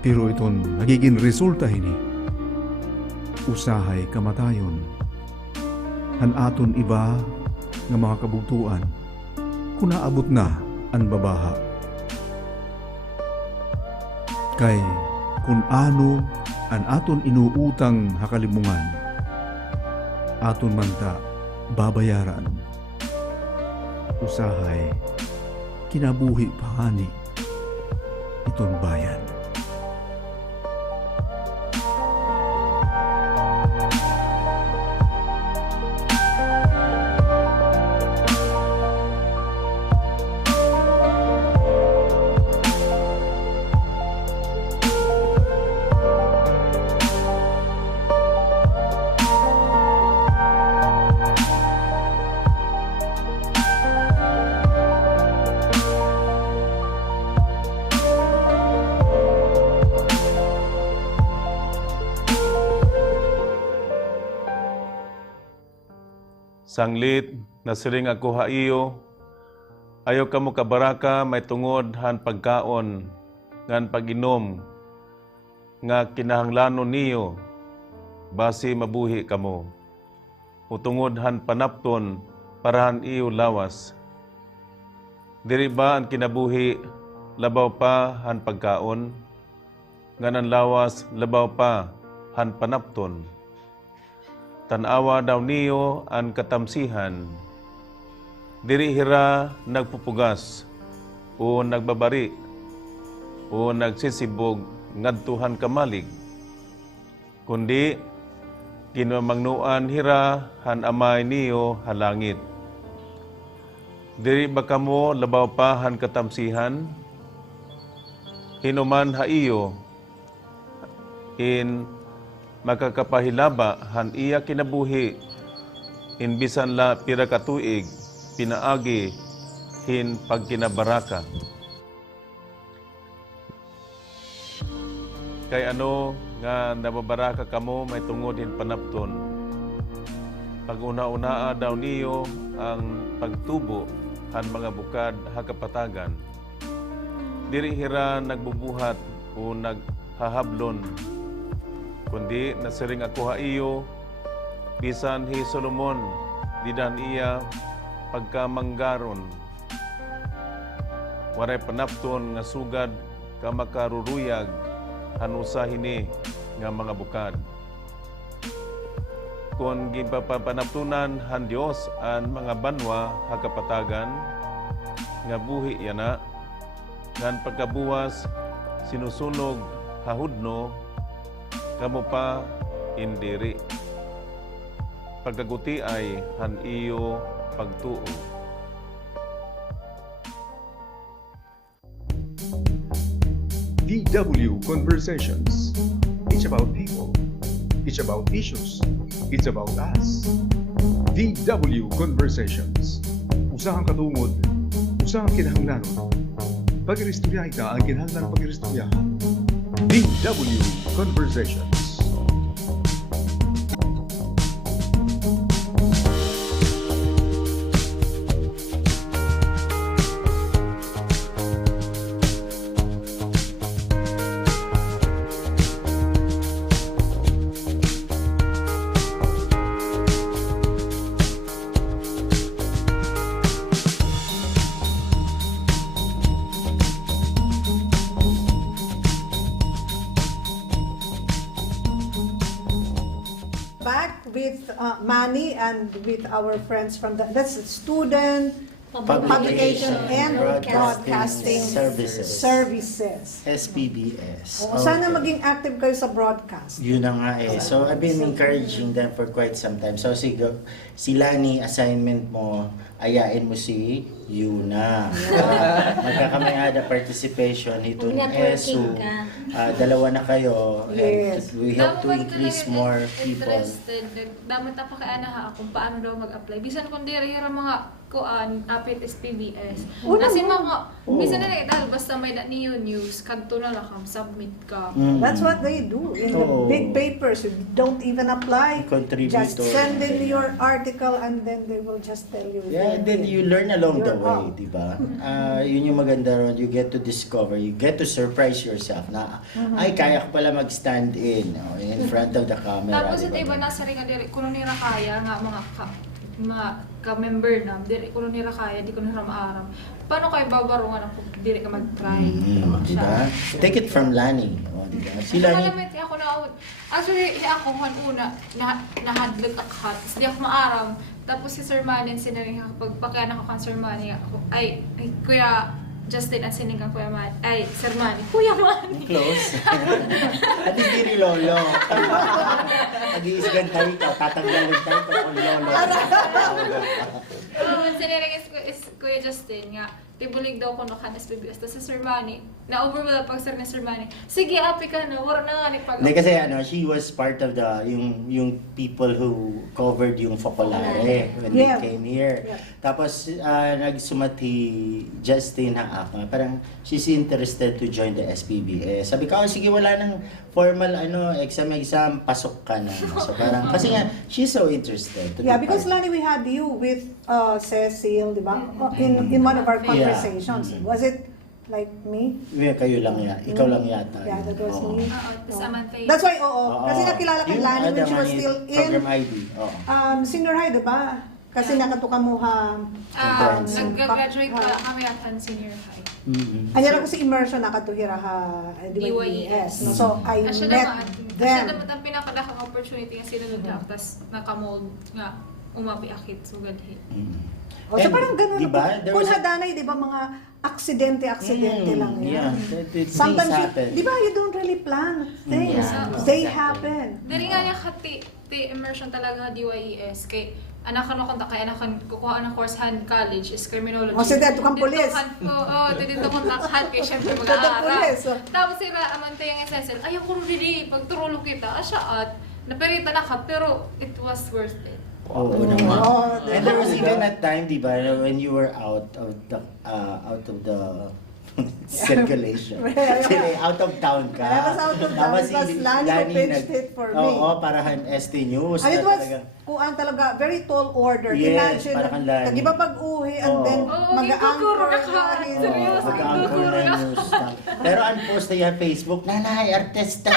Pero iton nagiging resulta hini, usahay kamatayon, han aton iba nga mga kabugtuan, kung naabot na ang babaha. Kay kung ano an aton inuutang hakalimungan, aton manta babayaran. Usahay, kinabuhi pahani, iton bayan. Sanglit, nasiring ako haiyo, ayaw ka mo kabaraka, may tungod han pagkaon, ngan pag-inom, nga kinahanglanon niyo, basi mabuhi kamo. Utungod han panapton, parahan iyo lawas. Diri ba ang kinabuhi, labaw pa han pagkaon, nganan lawas, labaw pa han panapton. Tanawa daw niyo ang katamsihan, diri hira nagpupugas, o nagbabari, o nagsisibog ngadtuhan kamalig, kundi kinamangnuan hira han amay niyo halangit. Diri ba kamo labaw pa han katamsihan? Hinuman haiyo, in makakapahilaba han iya kinabuhi, in bisan la pira katuig, pinaagi, hin pagkinabaraka. Kay ano nga nababaraka kamo may tungod hin panapton. Pag una-unaa daw niyo ang pagtubo han mga bukad hakapatagan. Diri hira nagbubuhat o naghahablon, kundi nasiring ako haiyo, bisan hi Solomon, didan iya pagkamanggaron. Waray panapton nga sugad ka makaruruyag hanusahini nga mga bukad. Kung gipapanaptunan han Dios ang mga banwa hakapatagan, nga buhi yana, ngan pagkabuwas sinusunog hahudno, kamo pa indiri. Pagkaguti ay han iyo pagtuo. DW Conversations. It's about people. It's about issues. It's about us. DW Conversations. Usahang katungod, usahang kinahanglanon. Pag-iristorya ita ang kinahanglan pag-iristoryahan. DW Conversations. Back with Mannie and with our friends from that's student publication and broadcasting services. SPBS. O, sana maging active kayo sa broadcast. Yun na nga eh. So, I've been encouraging them for quite some time. So, si Lani, assignment mo, ayain mo si Yuna. Magkakamay-ada participation ito ng ESU. Dalawa na kayo. Yes. And we hope to increase more people. Dapat pa kaya na kung paano daw mag-apply. Bisan kung diri mga kuan apit SPBS. Kasi mga bisan na dahil basta may niyo news kadto na lang submit ka. That's what they do in the big papers. You don't even apply. Just send in your article and then they will just tell you. Yeah, and then you learn along the way, di ba? Yun yung maganda ron. You get to discover, you get to surprise yourself na, ay, kaya ko pala mag-stand in front of the camera. Tapos ito iba nasa rin nga diri kuno nira kaya nga mga ka-member na diri kuno nira kaya di ko nira maaram. Paano kayo babarungan ako diri ka mag-try? Diba? Take it from Lani. Diba? Si Lani, Malamit ako na actually ako man una nahadlot akhat. Di ako maaram. Tapos si Sir Mannie sinabi kapag pakyan ako kan Sir Mannie ako ay Kuya Justin at sinigang Kuya Mannie. Ay, Sir Mannie. Kuya Mannie. close. At hindi rin lolo. Mag-iisgan tayo ikaw, tatanggalin tayo ito kung lolo. Sinigang is Kuya Justin nga. Tibulig daw ko no kan SPBS. Tapos si Sir Mannie, na-overwhelm pag sir ni Sir Mannie. Sige, api ka na, wala na nga ni pag. Hindi kasi she was part of the yung people who covered yung Focolare when they Yeah. came here. Yeah. Tapos nagsumati Justin Haak, parang she's interested to join the SPBS. Sabi ko, sige, wala nang formal exam, pasok ka na. So parang kasi nga she's so interested to Yeah, be because part. Lani, we had you with Cecil, di ba? In one of our conversations. Yeah. Was it like me? Kayo lang ikaw lang yata. Yeah, that was Oo. me. Tapos Samantha yun. That's why, oo. Oo. Kasi nakilala kay Yung Lani when she was Money still Program in ID. Oo. senior high, di ba? Kasi nakatuka mo ha. Nag-graduate pa kami at senior high. Anyara ko si immersion nakatuhira ha. DYES. No? So, I Siya met Siya them. naman ang pinakadakang opportunity nga sinunod lang. Tapos nakamold nga umapi akit sugadhi. O, so parang ganun. Diba? There Kung was a- hadanay, di ba, mga aksidente lang yan. Things Sometimes, happen. di ba, you don't really plan things. Yeah, They exactly. happen. Dari nga niya ti immersion talaga DYES kay anakan mo kontak kay anakan kukuha ng course han college is criminology. O, so dito kang pulis. Dito kontakhan kay syempre Dito kang mag-aaral. pulis, oh. Tapos sila amante yung SSL. Ayaw ko dili pagturulo kita. Asya at naperita na ka pero it was worth it. Oo naman. Oh, And there was even a time, di ba, when you were out of the circulation. Sili, out of town ka. I was out of town Tapos because si Lani Lani pitched it for me. Oo, parahan ST News. And it na was, talagang- kuan talaga, very tall order. Yes, Imagine, para kang Lani. kagiba pag-uwi and Oo. then Oo, mag-anchor giguguro ka. na Seryoso, Mag-anchor guguro na na. news. Pero unpost na yan Facebook, nanay, artista.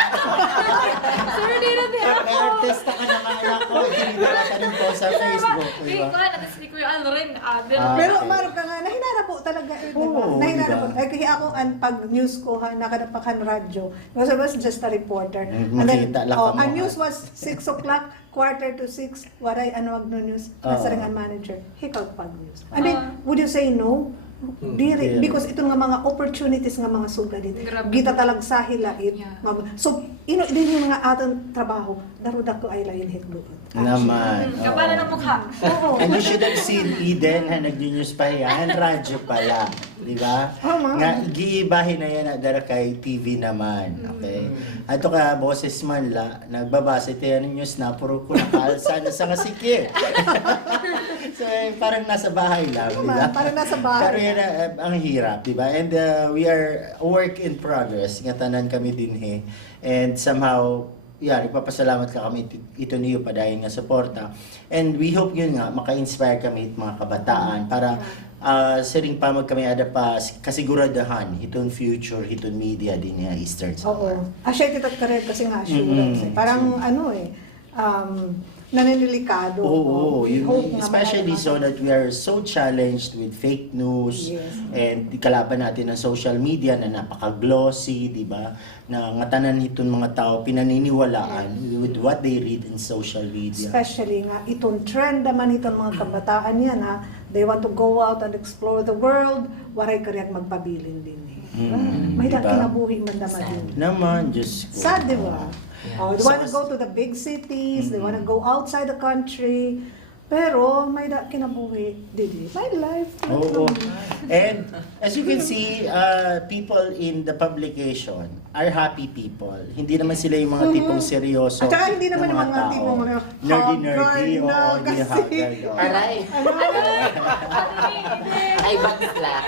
Sir, di na di ako. May artista ka naman ako. Hindi na ka rin post sa Facebook. Di Diba? ko na natin si Kuya Alren. Pero marap ka nga, nahinara po talaga eh, di ba? Oo, Nahinara diba? po. Eh, kaya ako, pag news ko, nakadapakan radyo, because I was just a reporter. Mm, And then, makita lang ka mo, ang ha? news was 6 o'clock, 5:45, waray ano no news, nasaring ang manager, hikaw pag news. I mean, would you say no? Diri, Yeah. because ito nga mga opportunities nga mga suga dito. Grabe. Gita talag sa hilait. Yeah. So, din yung mga atong trabaho, darudak ko ay lain hitlo. Naman. oo. Kapala ng mukha. Oo. And you should have seen Eden na nag-news pa yan, radyo pala. Di ba? Oo, ma'am. Nga, giibahin na yan dara kay TV naman. Okay? Ato ka, boses man la, nagbabase tayo ng news na puro ko nakaalsa na sa kasiki. So, parang nasa bahay lang, di ba? Parang nasa bahay. Pero yan ang hirap, di ba? And we are a work in progress. Nga tanan kami din And somehow, ipapasalamat ka kami ito niyo pa dahil nga suporta. And we hope yun nga, maka-inspire kami mga kabataan para siring pa kami ada pa kasiguradahan hiton future, hiton media din niya Eastern Samar. Oo. Asya kita karet kasi nga assurance. Parang naninilikado. Oo, Hope nga especially makalaman. so that we are so challenged with fake news Yes. and kalaban natin ng social media na napaka-glossy, di ba? Na ngatanan itong mga tao pinaniniwalaan with what they read in social media. Especially nga, itong trend naman itong mga kabataan yan ha. They want to go out and explore the world. Waray karyag magpabilin din eh. May diba? kinabuhi man naman din. Naman, Diyos ko. Sad, di ba? Oh, they So, wanna go to the big cities, they wanna go outside the country. Pero may kinabuhi, dili. My life. Oo. And as you can see, people in the publication are happy people. Hindi naman sila yung mga tipong seryoso. At saka hindi naman ng yung mga tao. tipong nerdy, hard oo, na hindi kasi. haggard, oo. Aray. Ay, bagslak.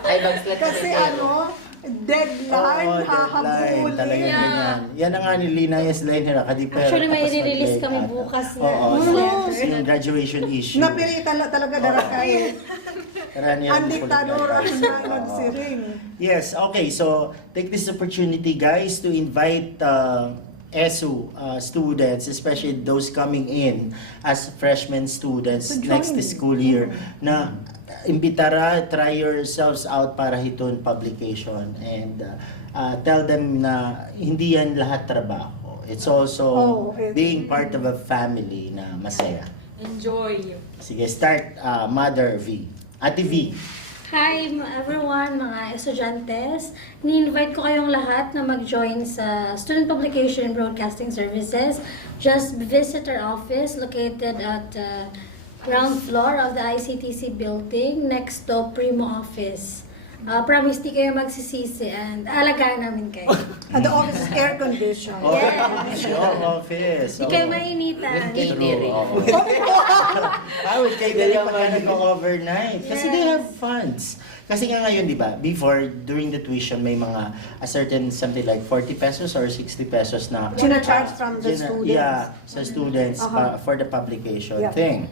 Ay, bagslak. Kasi deadline, Oo, hahabulin. talaga ganyan. Yan ang nga ni Lina yes line hira kadi pero Actually, may tapos i-release mag-late kami ata. bukas na. Oo, Oo. yung graduation issue. Napilitan talaga dara kayo. Karaniyan Ang di ko diktador ang naglalabas. nagsiring. Yes, okay. So, take this opportunity, guys, to invite ESU students, especially those coming in as freshman students To join. next school year, na imbitara, try yourselves out para hiton publication and tell them na hindi yan lahat trabaho. It's also being part of a family na masaya. Enjoy. Sige, start Mother V. Ate V. Hi everyone, mga estudyantes. Ni-invite ko kayong lahat na mag-join sa Student Publication and Broadcasting Services. Just visit our office located at ground floor of the ICTC building next to Primo office. Promise di kayo magsisisi and alagaan namin kayo. And the office is air conditioned. Oh, Yes. yung office. Di kayo mainitan. Catering. With catering pagka nag-overnight. Kasi they have funds. Kasi nga ngayon, di ba, before, during the tuition, may mga a certain, something like 40 pesos or 60 pesos na Charge from the students. Yeah, sa students for the publication Yeah. thing.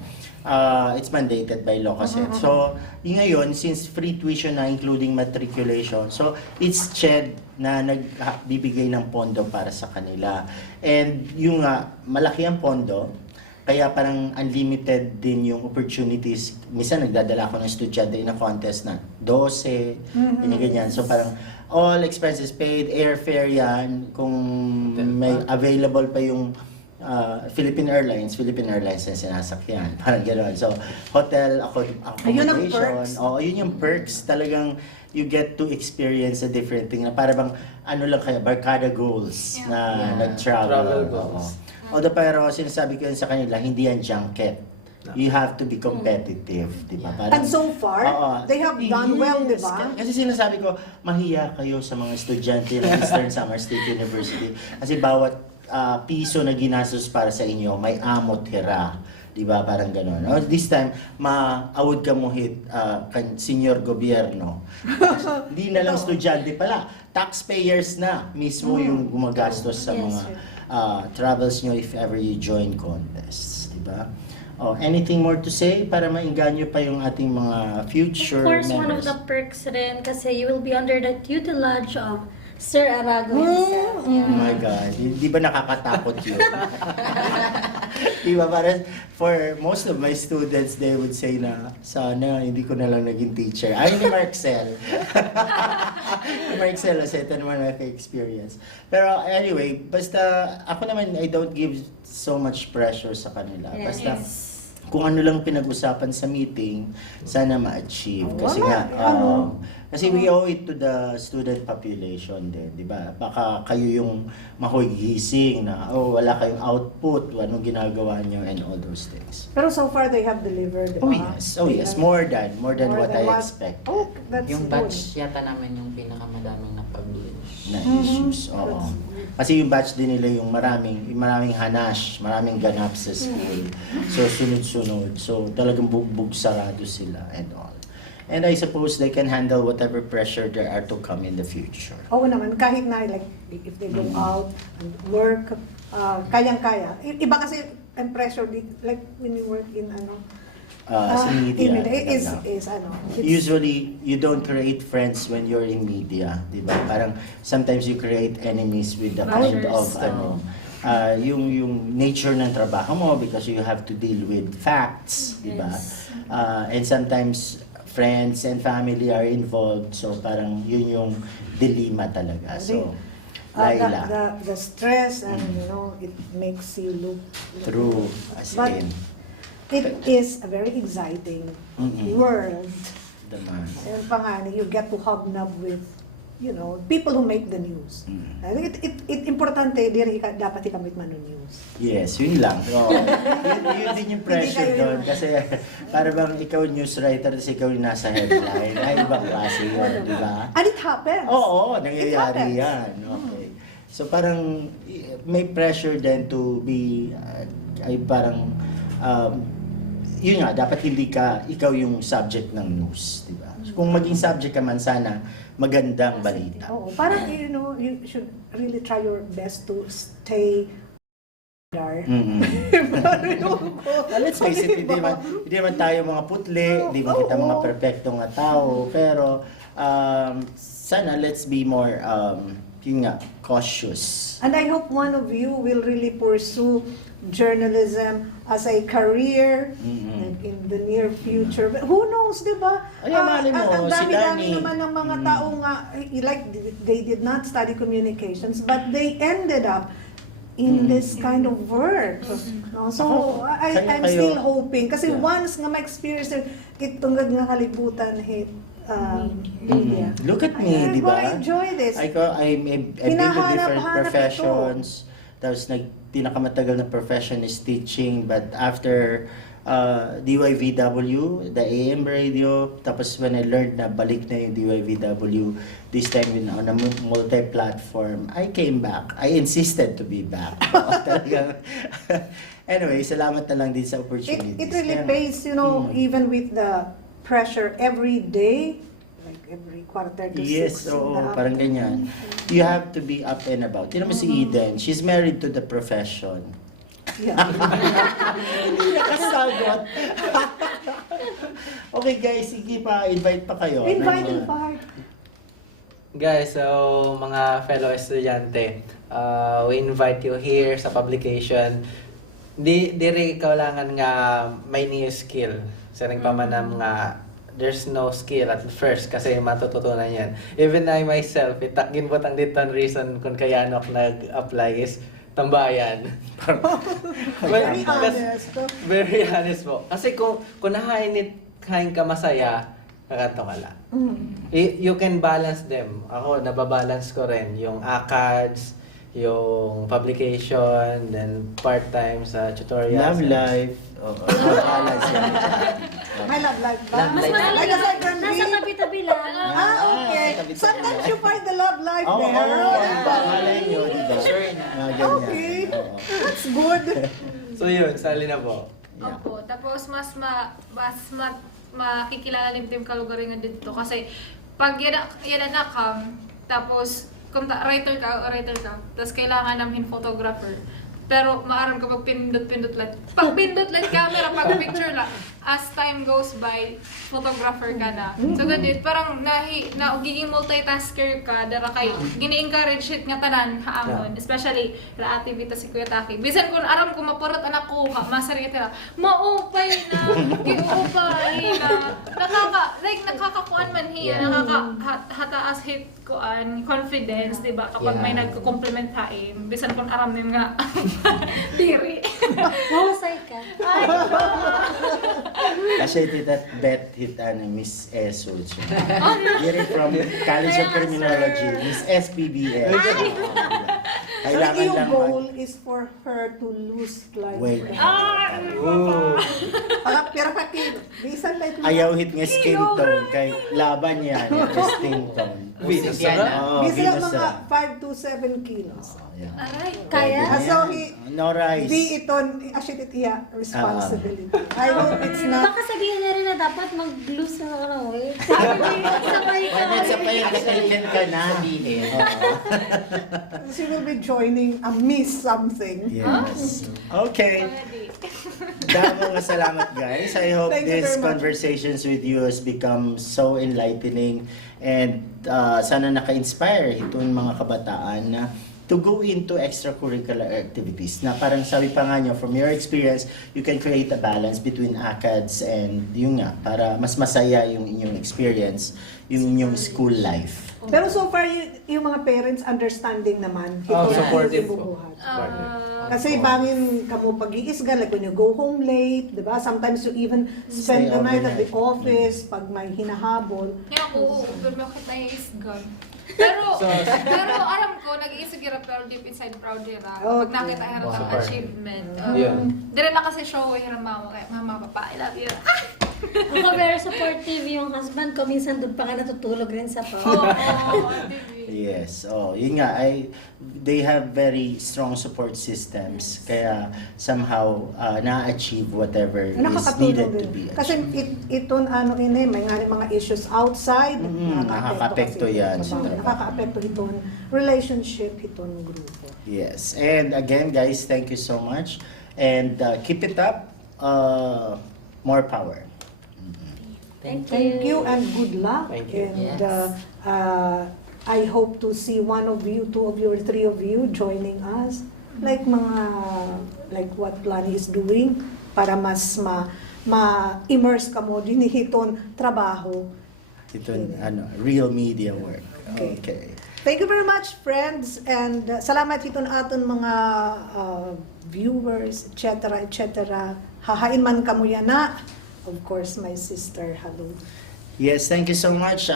It's mandated by law kasi. So, yung ngayon, since free tuition na including matriculation, so it's CHED na nagbibigay ng pondo para sa kanila. And yung malaki ang pondo, kaya parang unlimited din yung opportunities. Minsan nagdadala ako ng estudyante in a contest na 12, ganyan. So parang all expenses paid, airfare yan, kung may available pa yung Philippine Airlines na sinasakyan. Parang gano'n. So, hotel, Ayun ang accommodation. perks. Yun yung perks. Talagang you get to experience a different thing. Na para bang, ano lang kaya, barkada goals na nag-travel. Travel goals. Although pero sinasabi ko yun sa kanila, hindi yan junket. You have to be competitive, di ba? And so far, they have done well, di ba? Kasi sinasabi ko, mahiya kayo sa mga estudyante ng Eastern Samar State University. Kasi bawat piso na ginastos para sa inyo, may amot hira. Di ba? Parang gano'n. This time, maawod ka mo hit senior gobyerno. Hindi na lang estudyante pala. Taxpayers na mismo yung gumagastos sa mga travels nyo if ever you join contests. Di ba? Anything more to say para maingganyo pa yung ating mga future Of course, members? one of the perks rin kasi you will be under the tutelage of Sir Arago himself. Oh my God. Di ba nakakatakot yun? Di ba parang for most of my students, they would say na, sana hindi ko na lang naging teacher. Ay, ni Marcel. Ni Marcel, kasi ito naman naka-experience. Pero anyway, basta ako naman, I don't give so much pressure sa kanila. Basta kung ano lang pinag-usapan sa meeting, sana ma-achieve. Kasi kasi we owe it to the student population din, di ba? Baka kayo yung mahugising na, wala kayong output, anong ginagawa nyo, and all those things. Pero so far, they have delivered, di ba? Oh yes, more than what I expect. That's Yung good. batch yata namin yung pinakamadaming na-publish. Na issues, Kasi yung batch din nila yung maraming hanash, maraming ganap sa school. So, sunod-sunod. So, talagang bugbog sarado sila and all. And I suppose they can handle whatever pressure there are to come in the future. Oo naman, kahit na like if they go out and work, kayang-kaya. Iba kasi ang pressure like when you work in Sa media. it's Usually, you don't create friends when you're in media, di ba? Parang sometimes you create enemies with the kind of yung nature ng trabaho mo because you have to deal with facts, di ba? And sometimes friends and family are involved, so parang yun yung dilemma talaga. So, Laila. the stress and it makes you look True, as But in. it is a very exciting world. Naman. And pangani, you get to hobnob with people who make the news. I think it importante diri dapat ikamit man ng news. Yes, yun lang. Yun din yung pressure Hindi kayo doon. Kasi para bang ikaw news writer, tapos ikaw yung nasa headline. Ay, ibang klase yun, di ba? And it happens. Oo, It nangyayari happens. yan. Okay. So parang may pressure then to be, ay parang, yun nga, dapat hindi ikaw yung subject ng news, di ba? So, kung maging subject ka man, sana magandang balita. Oo, parang you should really try your best to stay there. Let's face it, hindi naman tayo mga putli, hindi man kita mga perfectong nga tao, pero sana let's be more cautious. And I hope one of you will really pursue journalism as a career in the near future. But who knows, di ba? Ay, mali mo, Ang si dami-dami Danny. naman ng mga tao nga, like, they did not study communications, but they ended up in this kind of work. No? So, I'm still hoping. Kasi once nga ma-experience itong nga kalibutan media. Look at me, di ba? I enjoy this. I've been to different professions. Tapos pinakamatagal na profession is teaching, but after DYVW, the AM radio. Tapos when I learned na balik na yung DYVW, this time on a multi-platform, I came back. I insisted to be back. Talagang- anyway, salamat na lang din sa opportunity. It really pays, you know, even with the pressure every day, like every quarter to Yes, six. oo, in the parang afternoon. ganyan. You have to be up and about. Tignan mo si Eden, she's married to the profession. Yeah. Hindi nakasagot. Okay guys, sige pa, invite pa kayo. Invite. Guys, so mga fellow estudyante, we invite you here sa publication. Di rin kailangan nga may new skill. Sa nagpamanam nga, there's no skill at first kasi matututunan yan. Even I myself, itakin po ang dito reason kung kaya ako nag-apply is tambayan. Very honest. Very honest po. Kasi kung nahain ka masaya, kakanto ka lang. You can balance them. Ako, nababalance ko rin yung ACADS, yung publication, then part-time sa tutorials. Love life. Oo, balance yan. My love life ba? Love Mas life. mahalaga, Like a second nasa read? tabi-tabi lang. Okay. tabi-tabi Sometimes lang. you find the love life Oo, there. diba? Malay nyo, diba? Sure na. Mga ganyan. Okay. Oo. That's good. So yun, sali na po. Yeah. Opo. Tapos makikilala din yung kalugaringan dito kasi pag yan na kam, tapos kung writer ka, tapos kailangan namin photographer. Pero maaram ka pag pindot lang. Pag pindot lang camera, pag picture lang, as time goes by, photographer ka na. So ganun, parang nagiging multitasker ka, dara kay gini-encourage it nga tanan haamon, especially la activity si Kuya Taki. Bisan kung aram ko maparot anak ko, masari ka maupay na, giupay na. Nakakakuan man hiya, nakakahataas hit kuan confidence, di ba? Kapag may nagko-compliment haim, bisan kung aram nim nga diri. Mahusay ka. Kasi that bet hit Miss Esol. Hearing from College of Criminology, Miss SPBS. So Kailangan yung lang goal is for her to lose like Wait. Pero pakit, bisan like ayaw hit nga skin tone kay laban yan, skin tone. Venus Yan na? na. Oo, bisan Venus mga na. 5 to 7 kilos. Yeah. Aray. Kaya? So, No rice. di ito, actually, iya, responsibility. I know it's not, Baka sabihin na rin na dapat mag-lose na ano eh. Sabay ka. Wala sa pa yung katalyan ka na. Sabihin. she will be joining a Miss something. Yes. Okay. Damo nga salamat guys. I hope Thank you this very much. conversations with you has become so enlightening and sana naka-inspire itong mga kabataan na to go into extracurricular activities na parang sabi pa nga nyo, from your experience, you can create a balance between ACADS and yung nga, para mas masaya yung inyong experience, yung inyong school life. Pero so far, yung mga parents understanding naman. Oh, ito supportive yung po. bubuhat. Ah, Kasi bangin kamo pag-iisgal, like when you go home late, di ba? Sometimes you even spend Stay the night at the overnight. office pag may hinahabol. Kaya ako, pero bakit tayo is gone? Pero aram ko, nag-iisip gira pero deep inside proud gira. Pag Okay. nakita ka ng Super. achievement. Yeah. Dire na kasi show yung mama, kaya mama, papa, I love you. Ako very supportive yung husband ko. Minsan doon pa nga natutulog rin sa pa. Yes. Oh, yun nga, they have very strong support systems. Kaya somehow na-achieve whatever is needed to be achieved. Kasi ito may nga mga issues outside. Nakaka-apekto yan. Nakaka-apekto itong relationship, itong grupo. Yes. And again, guys, thank you so much. And keep it up. More power. Thank you and good luck. Thank you. And Yes. I hope to see one of you, two of you, or three of you joining us. Like what Lani is doing para mas ma-immerse ka mo din hiton trabaho. Ito, real media work. Okay. Okay. Thank you very much, friends, and salamat hiton aton mga viewers, etc., etc. Hahain man kamo yan na. Of course, my sister, hello. Yes, thank you so much,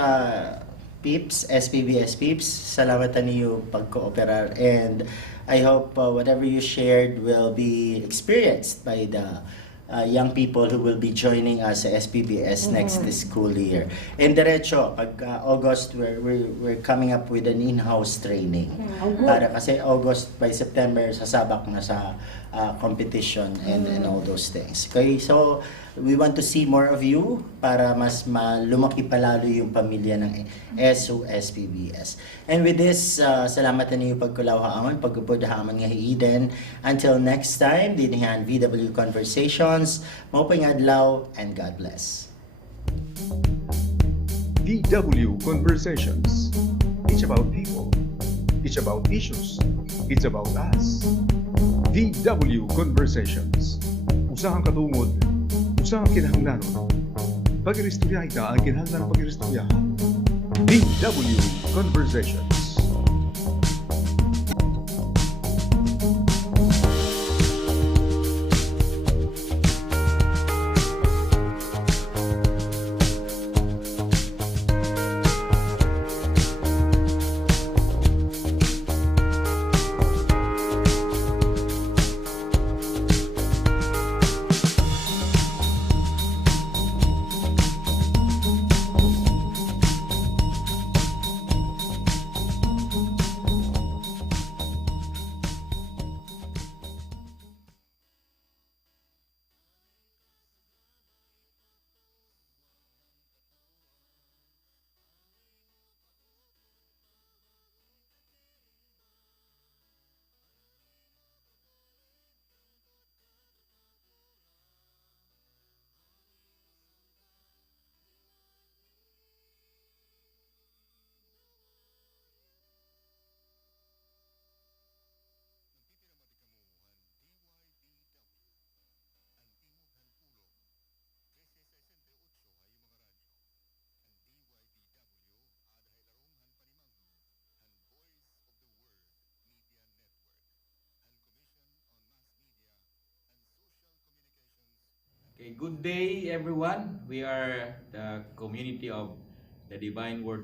Peeps, SPBS Peeps. Salamat niyo pagkooperar. And I hope whatever you shared will be experienced by the young people who will be joining us sa SPBS next school year. And diretso, pag August, we're coming up with an in-house training. Para kasi August by September, sasabak na sa competition and all those things. Okay, so we want to see more of you para mas lumaki palalo yung pamilya ng SOSPBS. And with this, salamat na niyo pagkulawahan, pagpupudahaman nga hiiden. Until next time, dinihan VW Conversations, maupay adlaw, and God bless. VW Conversations. It's about people. It's about issues. It's about us. VW Conversations. Usahang katungod, usahang kinahanglanon. Pag-iristorya ita ang kinahanglan ng pag-iristoryahan. VW Conversations. Okay, good day everyone. We are the community of the Divine Word